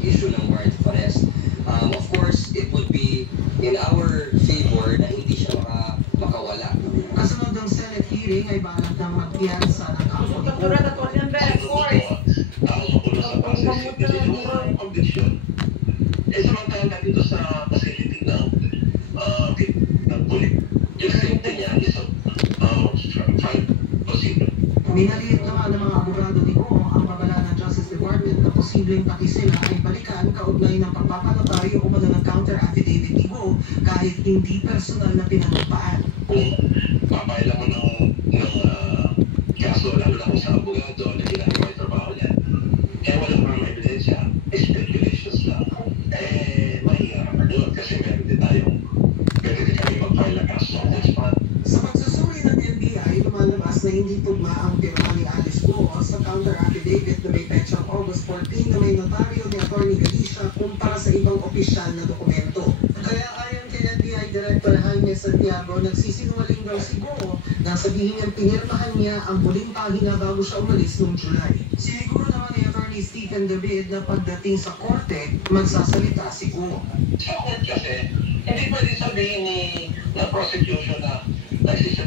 mag-issue ng warrant of arrest. Of course, it would be in our favor na hindi siya makawala. Kasunod ng Senate hearing ay balak ng magpiyansa ng kampo ni Go. Samantala dito sa facility ng pulit, yung safety niya is possible. Minaliit naman ng mga abogado ni Go ang babala ng Justice Department na posibleng pati sila ay balikan kaugnay ng pagpapanotaryo o ng counter affidavit ni Go kahit hindi personal na pinanumpaan. Kung papailan mo ng kaso, lalo na kung sa abogado na ginagawa yung trabaho niya, wala pang ebidensya, speculations lang. Mahirap na doon kasi meron din tayong pwede kami mag-file na kaso on this month. Sa pagsusuri ng NBI, lumalabas na hindi tugma ang pirma ni Alice Go sa counter affidavit na may petsang August 14 na may notaryo ni Atty. Galicia kumpara sa ibang opisyal na dokumento. Kaya ayon kay NBI Director Jaime Santiago, nagsisinungaling daw si Go nang sabihin niyang pinirmahan niya ang muling pahina bago siya umalis noong July. Siniguro naman ni Atty. Stephen David na pagdating sa korte, magsasalita si Go. Sa court kasi, hindi pwede sabihin ng prosecution na nagsisisi